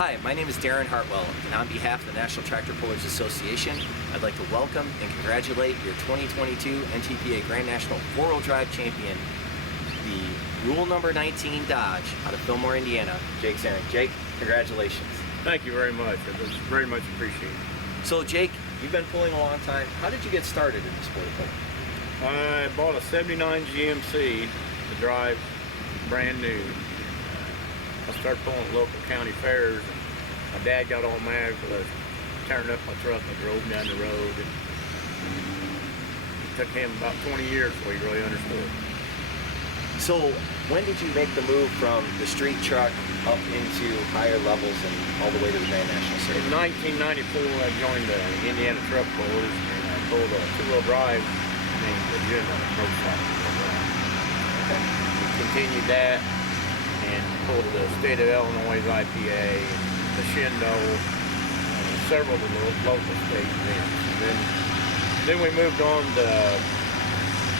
Hi, my name is Darren Heartwell, and on behalf of the National Tractor Pullers Association, I'd like to welcome and congratulate your 2022 NTPA Grand National 4-Wheel Drive Champion, the Rule Number 19 Dodge out of Fillmore, Indiana, Jake Zaring. Jake, congratulations. Thank you very much. It was very much appreciated. So Jake, you've been pulling a long time. How did you get started in the sport of pulling? I bought a 79 GMC to drive brand new. I started pulling at local county fairs. And my dad got all mad because I turned up my truck and drove down the road. And it took him about 20 years before he really understood. So when did you make the move from the street truck up into higher levels and all the way to the Grand National Series? In 1994, I joined the Indiana Truck Pullers, and I pulled a two-wheel drive named the GN FWD. Okay. We continued that and pulled the state of Illinois IPA, the Shindo, several of the local state events. And then we moved on to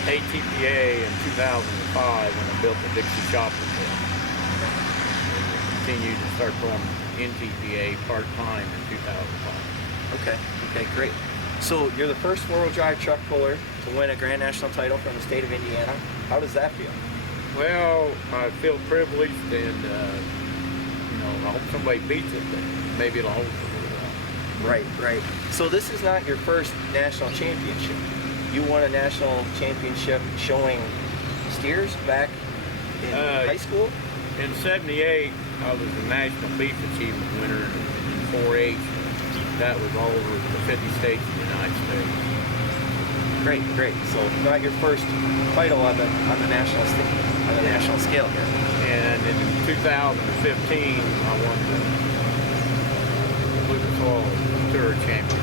ATPA in 2005 when I built the Dixie Chopper Pit. Continued to start pulling NTPA part-time in 2005. Okay, great. So you're the first 4-wheel drive truck puller to win a Grand National title from the state of Indiana. How does that feel? Well, I feel privileged, and I hope somebody beats it, but maybe it'll hold for a little while. Right. So this is not your first national championship. You won a national championship showing steers back in high school? In '78, I was the National Beef Achievement winner in 4-H. That was all over the 50 states in the United States. Great. So not your first title on the national scale here. And in 2015, I won the Lucas Oil Tour Championship.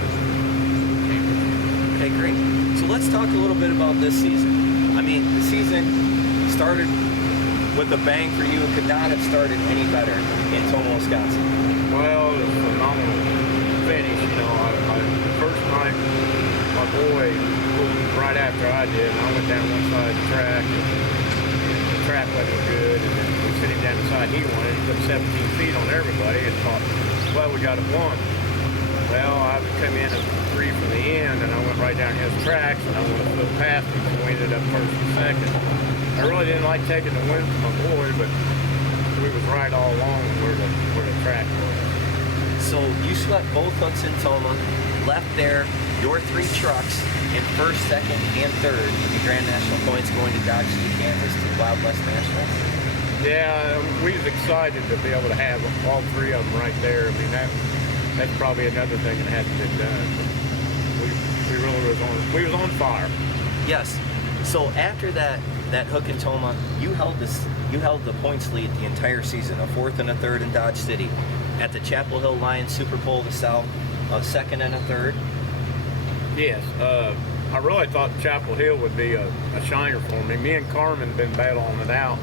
Okay, great. So let's talk a little bit about this season. I mean, the season started with a bang for you. It could not have started any better in Tomah, Wisconsin. Well, it was a phenomenal finish. The first night, my boy pulled right after I did, and I went down one side of the track, and the track wasn't good, and then we sitting down the side he wanted. He put 17 feet on everybody and thought, well, we got it won. Well, I would come in at 3 from the end, and I went right down his tracks, and I went a foot past him, so we ended up first and second. I really didn't like taking the win from my boy, but we was right all along where the track was. So you swept both hooks in Tomah, left there your 3 trucks in first, second, and third in the Grand National points going to Dodge City, Kansas to the Wild West Nationals. Yeah, we was excited to be able to have all 3 of them right there. I mean, that's probably another thing that hadn't been done. We really was on fire. Yes. So after that hook in Tomah, you held the points lead the entire season, a 4th and a 3rd in Dodge City. At the Chapel Hill Lions Super Bowl to South, a 2nd and a 3rd. Yes. I really thought Chapel Hill would be a shiner for me. Me and Carmen been battling it out,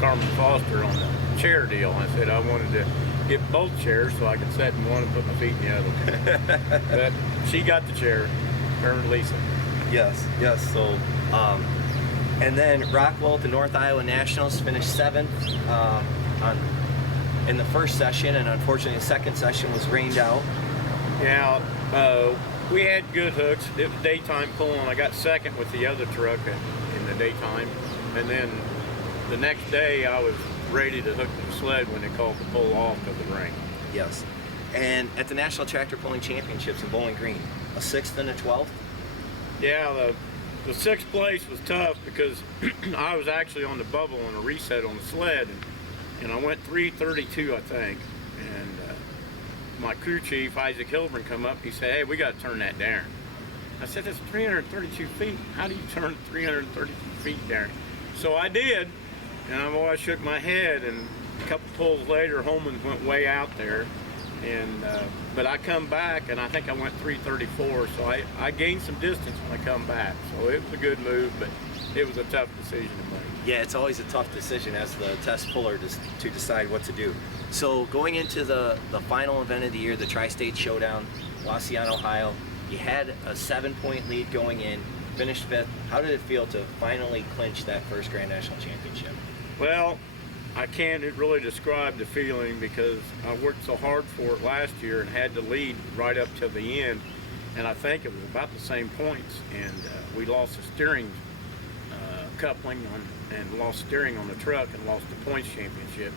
Carmen Foster, on the chair deal. I said I wanted to get both chairs so I could sit in one and put my feet in the other. But she got the chair, her and Lisa. Yes. So, and then Rockwell at the North Iowa Nationals finished 7th in the first session, and unfortunately the second session was rained out. Yeah, we had good hooks. It was daytime pulling. I got 2nd with the other truck in the daytime, and then the next day I was ready to hook the sled when they called the pull-off of the ring. Yes. And at the National Tractor Pulling Championships in Bowling Green, a 6th and a 12th? Yeah, the 6th place was tough because I was actually on the bubble on a reset on the sled, and I went 332, I think. And my crew chief, Isaac Hilburn, come up. He said, hey, we got to turn that down. I said, that's 332 feet. How do you turn 332 feet, Darren? So I did, and I always shook my head, and a couple pulls later, Holman went way out there. And but I come back, and I think I went 334, so I gained some distance when I come back. So it was a good move, but it was a tough decision to make. Yeah, it's always a tough decision as the test puller to decide what to do. So going into the final event of the year, the Tri-State Showdown, Wauseon, Ohio, you had a 7-point lead going in, finished 5th. How did it feel to finally clinch that first Grand National Championship? Well, I can't really describe the feeling because I worked so hard for it last year and had to lead right up till the end, and I think it was about the same points, and we lost the steering coupling and lost steering on the truck and lost the points championship.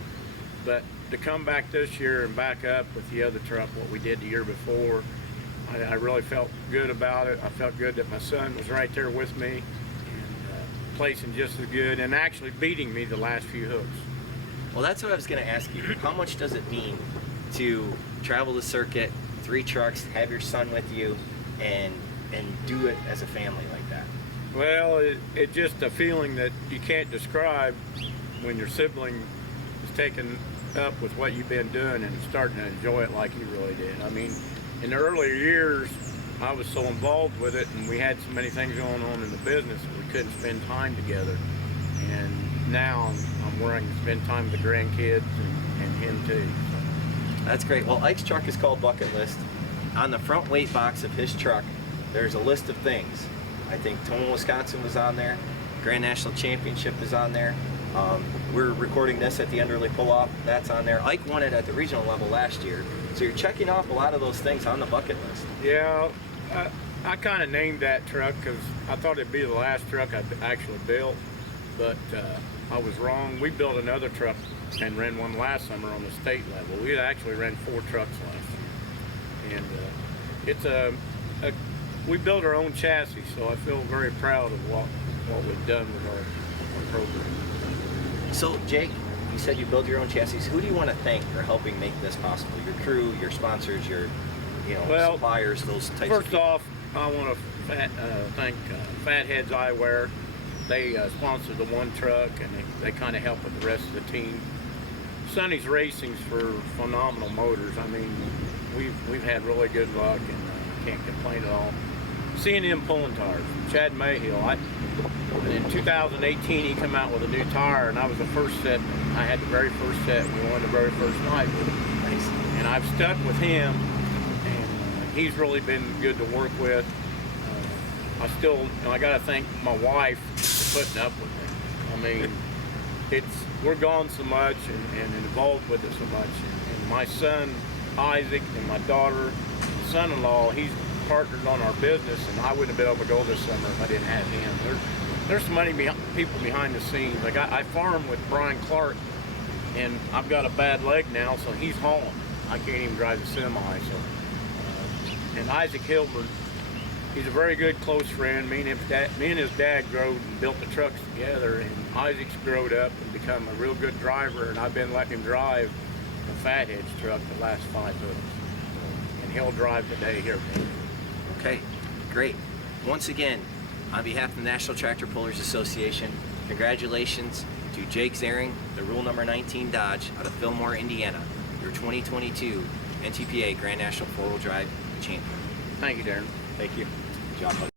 But to come back this year and back up with the other truck, what we did the year before, I really felt good about it. I felt good that my son was right there with me and placing just as good and actually beating me the last few hooks. Well, that's what I was going to ask you. How much does it mean to travel the circuit, 3 trucks, have your son with you, and do it as a family like that? Well, it's just a feeling that you can't describe when your sibling is taking up with what you've been doing and starting to enjoy it like you really did. I mean, in the earlier years, I was so involved with it, and we had so many things going on in the business that we couldn't spend time together. And now I'm willing to spend time with the grandkids and him too. So. That's great. Well, Ike's truck is called Bucket List. On the front weight box of his truck, there's a list of things. I think Toma, Wisconsin was on there. Grand National Championship is on there. We're recording this at the Enderle Pull-Off. That's on there. Ike won it at the regional level last year. So you're checking off a lot of those things on the bucket list. Yeah, I kind of named that truck because I thought it'd be the last truck I actually built, but I was wrong. We built another truck and ran one last summer on the state level. We actually ran 4 trucks last year. And it's we built our own chassis, so I feel very proud of what we've done with our program. So Jake, you said you build your own chassis. Who do you want to thank for helping make this possible? Your crew, your sponsors, your suppliers, those types of people? First off, I want to thank Fatheads Eyewear. They sponsored the one truck, and they kind of help with the rest of the team. Sonny's Racing's for phenomenal motors. I mean, we've had really good luck, and can't complain at all. C&M Pulling Tires, Chad Mayhill. In 2018, he came out with a new tire, and I was the first set. I had the very first set. We won the very first night. Nice. And I've stuck with him, and he's really been good to work with. I got to thank my wife for putting up with me. I mean, we're gone so much and involved with it so much. And my son, Isaac, and my daughter, son-in-law, he's partnered on our business, and I wouldn't have been able to go this summer if I didn't have him. There's so many people behind the scenes. Like I farm with Brian Clark, and I've got a bad leg now, so he's hauling. I can't even drive the semi. So, and Isaac Hilbert, he's a very good close friend. Me and his dad growed and built the trucks together, and Isaac's growed up and become a real good driver, and I've been letting him drive the Fatheads truck the last 5 hooks. And he'll drive today here. Okay, great. Once again, on behalf of the National Tractor Pullers Association, congratulations to Jake Zaring, the Rule Number 19 Dodge out of Fillmore, Indiana, your 2022 NTPA Grand National 4-Wheel Drive Champion. Thank you, Darren. Thank you. Good job, buddy.